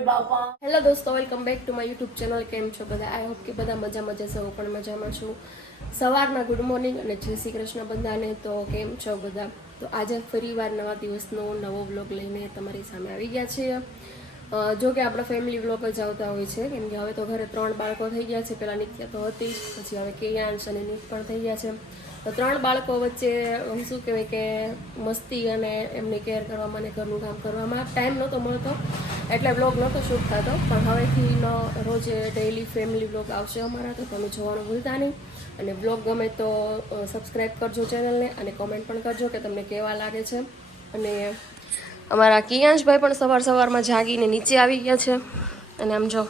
Hello દોસ્તો, welcome back to my YouTube channel. કેમ છો બધા? આઈ હોપ કે બધા મજામાં જશે. હું પણ મજામાં છું. સવારના ગુડ મોર્નિંગ અને જય શ્રી કૃષ્ણ બધાને. તો કેમ છો બધા? તો આજે ફરીવાર નવા દિવસનો નવો વ્લોગ લઈને તમારી સામે આવી ગયા છીએ. જો કે આપણા ફેમિલી વ્લોગ જ આવતા હોય છે, કેમ કે હવે તો ઘરે 3 બાળકો થઈ ગયા છે. પહેલાં નિત્ય તો હતી, પછી હવે કેયાંશ અને નીત પણ થઈ ગયા છે. તો 3 બાળકો વચ્ચે શું કહેવાય કે મસ્તી અને એમની કેર કરવામાં અને ઘરનું કામ કરવામાં ટાઈમ નહોતો મળતો, એટલે વ્લોગ નહોતો શૂટ થતો. પણ હવેથી રોજ ડેઈલી ફેમિલી વ્લોગ આવશે અમારા, તો તમે જોવાનું ભૂલતા નહીં. અને વ્લોગ ગમે તો સબસ્ક્રાઈબ કરજો ચેનલને, અને કોમેન્ટ પણ કરજો કે તમને કેવા લાગે છે. અને અમારા કિયાંશભાઈ પણ સવારમાં જાગીને નીચે આવી ગયા છે. અને આમ જો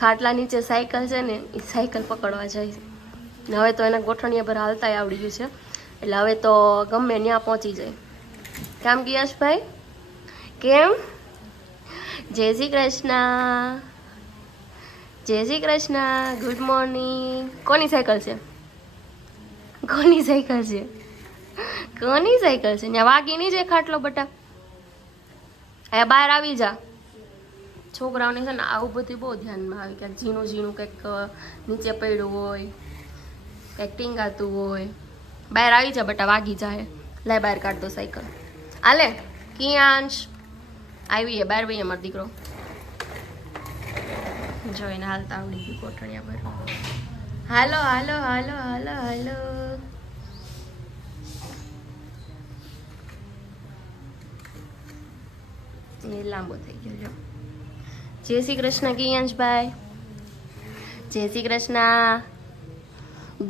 ખાટલા નીચે સાયકલ છે ને, એ સાયકલ પકડવા જાય છે. ને હવે તો એના ગોઠણિયા પર હાલતા આવડી ગયું છે, એટલે હવે તો ગમે ત્યાં પહોંચી જાય. કામ કિયાશભાઈ કેમ? જય શ્રી કૃષ્ણ, જય શ્રી કૃષ્ણ, ગુડ મોર્નિંગ. કોની સાયકલ છે? કોની સાયકલ છે? કોની સાયકલ છે? ત્યાં વાગી નહીં જાય ખાટલો બટા. હા, બહાર આવી જા. છોકરાઓને છે ને આવું બધું બહુ ધ્યાનમાં આવે, ક્યાંક ઝીણું ઝીણું કંઈક નીચે પડ્યું હોય, કંઈક ટીંગાતું હોય. બહાર આવી જા બટા, વાગી જાય. લાય બહાર કાઢ દો સાયકલ. આલે કિયાંશ આવીએ બહાર ભાઈ અમારો દીકરો. જોઈને હાલતા આવડી ગયું કોઠણિયા પર. હાલો હાલો હાલો હાલો હાલો. એ લાંબો થઈ ગયો. જો જય શ્રી કૃષ્ણ કિયાંશભાઈ. જય શ્રી કૃષ્ણ,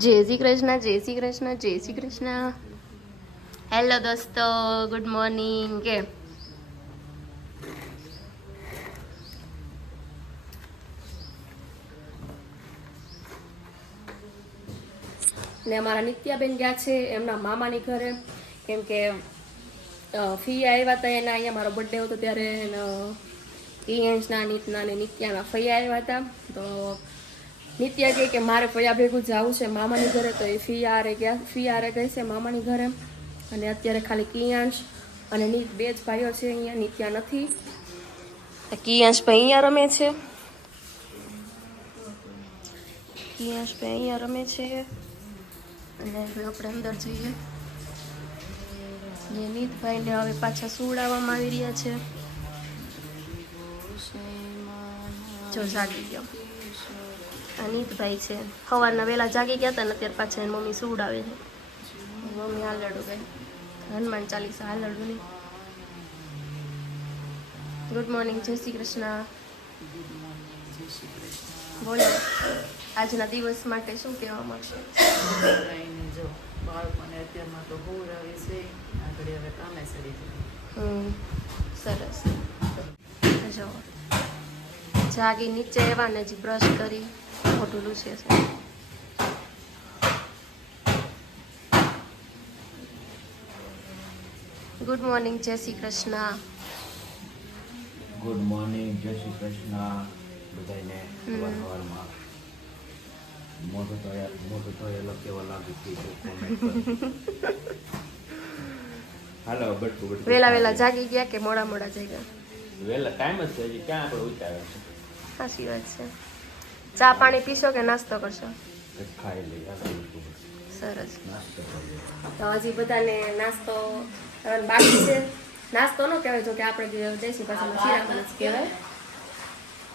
જય શ્રી કૃષ્ણ, જય શ્રી કૃષ્ણ, જય શ્રી કૃષ્ણ. હેલો દોસ્તો, ગુડ મોર્નિંગ. કે ને અમારા નિત્યાબેન ગયા છે એમના મામાની ઘરે, કેમ કે ફી આવ્યા હતા એના. અહીંયા મારો બર્થડે હતો ત્યારે કિયાંશના, નીતના અને નિત્યાના ફૈયા આવ્યા હતા. તો નિત્યા કહે કે મારે ફૈયા ભેગું જવું છે મામાની ઘરે, તો એ ફિયારે ગઈ છે મામાની ઘરે. અને અત્યારે ખાલી કિયાંશ અને નીત બે જ ભાઈઓ છે અહીંયા, નિત્યા નથી. કિયાંશભાઈ અહીંયા રમે છે, કિયાંશભાઈ અહીંયા રમે છે. અને આપણે અંદર જઈએ. નીતભાઈને હવે પાછા સુવડાવવામાં આવી રહ્યા છે. જો જાગી ગયો આ નીતભાઈ છે. સવારના વહેલા જાગી ગયા હતા ને અત્યારે પાછા એની મમ્મી સુવડાવે છે. મમ્મી હાલડું ગઈ, હનુમાન ચાલીસા હાલડું નહીં. ગુડ મોર્નિંગ, જય શ્રી કૃષ્ણ. બોલો, આજના દિવસ માટે શું કહેવા મળશે? સરસ. જો જાગી નીચે એવા ને જ બ્રશ કરી મોઢું લૂછે છે. ગુડ મોર્નિંગ, જય શ્રી કૃષ્ણ. ગુડ મોર્નિંગ, જય શ્રી કૃષ્ણ બધાને. સવારમાં મોટું તો એ લોકો કેવા લાગુ થઈ હાલો બટકું વેલા જાગી ગયા કે મોડા જાગ્યા? વેલા ટાઈમ જ છે, હજી ક્યાં આપણે ઉતારે છે. સાચી વાત છે. ચા પાણી પીશો કે નાસ્તો કરશો? ખાઈ લઈએ. સરસ. નાસ્તો તો હજી બધાને નાસ્તો બાકી છે. નાસ્તો ન કહેવાય, જો કે આપણે દેશી ભાષામાં શીરા જ કહેવાય.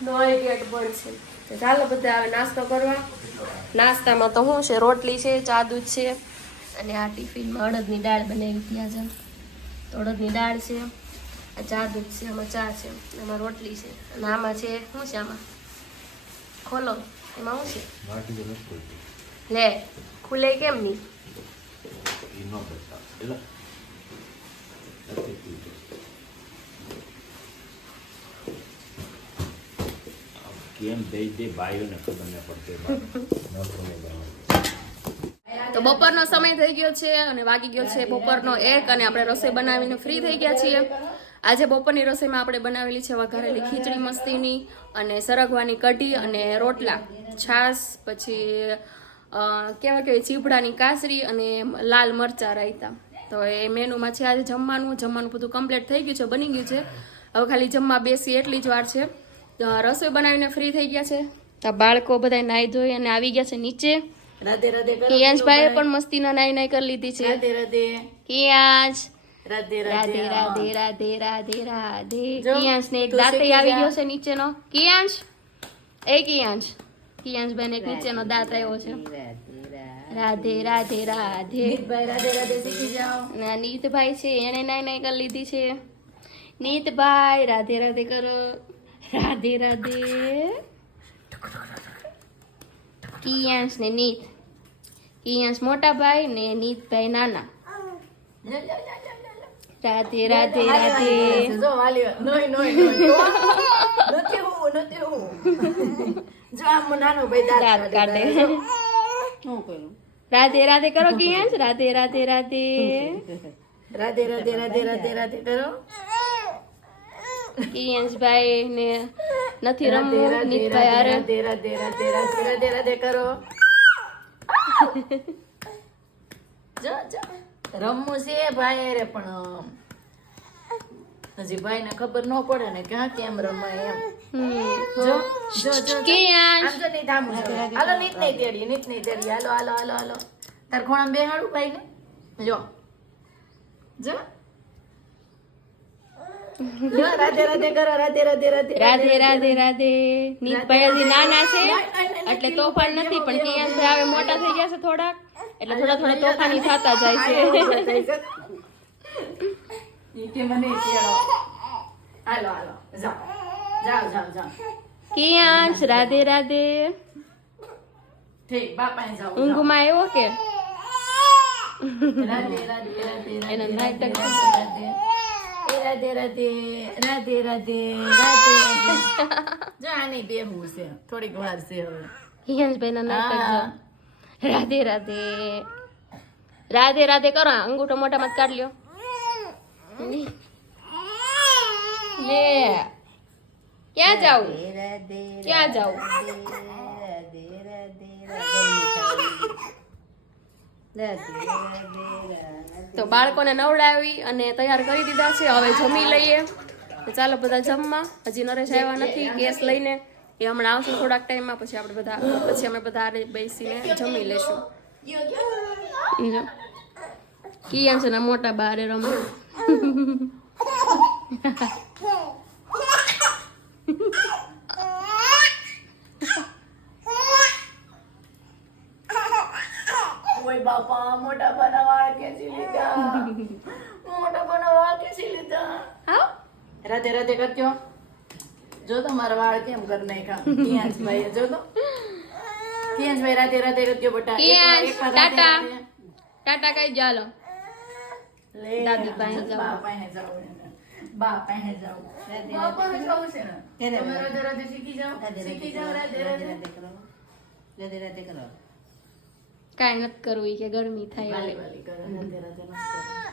નોય ગેટ બંધ છે. તો ચાલો બધા હવે નાસ્તો કરવા. નાસ્તામાં તો શું છે? રોટલી છે, ચા દૂધ છે, અને આ ટિફિનમાં અડદની દાળ બનાવી ત્યાં છે. તો અડદની દાળ છે, આ ચા દૂધ છે, આમાં ચા છે, આમાં રોટલી છે, અને આમાં છે શું છે? આમાં ખોલો, એમાં શું છે? લે ખુલે કેમ નહીં? કેમ દે ભાઈઓને ખબર ન પડતી. તો બપોરનો સમય થઈ ગયો છે અને વાગી ગયો છે બપોરનો 1, અને આપણે રસોઈ બનાવીને ફ્રી થઈ ગયા છીએ. આજે બપોરની રસોઈમાં આપણે બનાવેલી છે વઘારેલી ખીચડી મસ્તીની, અને સરગવાની કઢી, અને રોટલા, છાશ, પછી કેવા ચીભડાની કાસરી, અને લાલ મરચા રાયતા. તો એ મેનુમાં છે આજે જમવાનું બધું કમ્પ્લીટ થઈ ગયું છે, બની ગયું છે. હવે ખાલી જમવા બેસી એટલી જ વાર છે. તો રસોઈ બનાવીને ફ્રી થઈ ગયા છે. તો બાળકો બધા નાઈ ધોઈ અને આવી ગયા છે નીચે. રાધે રાધે કરો કિયાંશભાઈએ પણ મસ્તીના નાઈ કરી લીધી છે. રાધે રાધે કિયાંશ રાધે રાધે રાધે રાધે રાધે રાધે રાધે. જો, કિયાંશ ને એક તું દાંત શીખી આવી જા. ગયો છે નીચેનો. કિયાંશ કિયાંશભાઈ ને એક નીચેનો દાંત આવ્યો છે. રાધે રાધે રાધે. નીતભાઈ રાધે રાધે શીખી જાઓ. અને આ નીતભાઈ છે એને નાઈ કરી લીધી છે. નીતભાઈ રાધે રાધે કરો. રાધે રાધે. કિયાંશ ને નીત. કિયાંશ મોટા ભાઈ ને નીતભાઈ નાના. જા, જા, જા, જા, જા, જા. રાધે રાધે હાલી રાધે. વાળી કરે છે. જો વાલી નોય નોય નોય. નથી હું. જો આમ નાનો ભાઈ દાંત દાંત કાઢે. કાઢે. શું કર્યું? રાધે રાધે કરો કિયાંશ. રાધે રાધે રાધે. રાધે રાધે રાધે રાધે રાધે કરો. કિયાંશભાઈ ને નથી રાધે રમવું રાધે નીતભાઈ હારે. રાધે રાધે રાધે રાધે રાધે રાધે કરો. જો જો રમવું છે ભાઈ અરે પણ હજી ભાઈ ને ખબર ન પડે ને કે હા કેમ રમાય એમ. જો જો જો કિયાંશ. આમ જો નહીં થામું છું. હાલો નીત નહીં તેડી હાલો હાલો હાલો હાલો તાર ખોણામાં બેહાડું ભાઈ ને જો જો જો રાધે રાધે કરો રાધે રાધે રાધે રાધે રાધે રાધે. નીતભાઈ હજી નાના છે એટલે તોફાન નથી, પણ કિયાંશભાઈ હવે મોટા થઈ ગયા છે થોડાક, એટલે થોડા થોડા તોફાની થતા જાય છે. ઈ કે મને કેળો હાલો હાલો જાઓ જાઓ જાઓ જાઓ કિયાંશ રાધે રાધે. ઠીક બાપાએ જાઓ ઊંઘમાં આવ્યો કે રાધે રાધે રાધે એના રાધે નાટક. રાધે રાધે રાધે રાધે રાધે રાધે જો આની બેહવું છે થોડીક વાર છે હવે કિયાંશભાઈ ના નાટક જો. હા. રાધે રાધે. રાધે રાધે કરો. અંગૂઠો મોઢામાં જ કાઢ લ્યો. લે ક્યાં જાવું? ક્યાં જાવું? તો બાળકોને નવડાવી અને તૈયાર કરી દીધા છે. હવે જમી લઈએ. તો ચાલો બધા જમવા. હજી નરેશ આવ્યા નથી કેસ લઈને. એ હમણાં આવશે થોડાક ટાઈમમાં. પછી અમે બધા હારે બેસીને જમી લેશું. જો કિયાંશ ના મોટા બારે રમે. ઓય બાપા મોટા બના વાળ ખેંચી લીધા મોટા બના વાળ ખેંચી લીધા હા રાધે રાધે કરજો જો તો મારા વાળ કેમ કર નાખ્યા કિયાંશભાઈ જો તો કિયાંશભાઈ રાધે રાધે કરજો બેટા કિયાંશ, એક વાર રાધે ટાટા. રાધે. ટાટા કઈ ચાલો. લે દાદી પાસે જાઓ. બા પાસે જાઓ બા પાસે જાઓ બા પાસે જાવું છે ને તમે રાધે રાધે શીખી જાઓ રાધે રાધે કાંઈ નથી કરવું ઈ કે ગરમી થાય વાલી વાલી કરો રાધે રાધે મસ્ત કરો.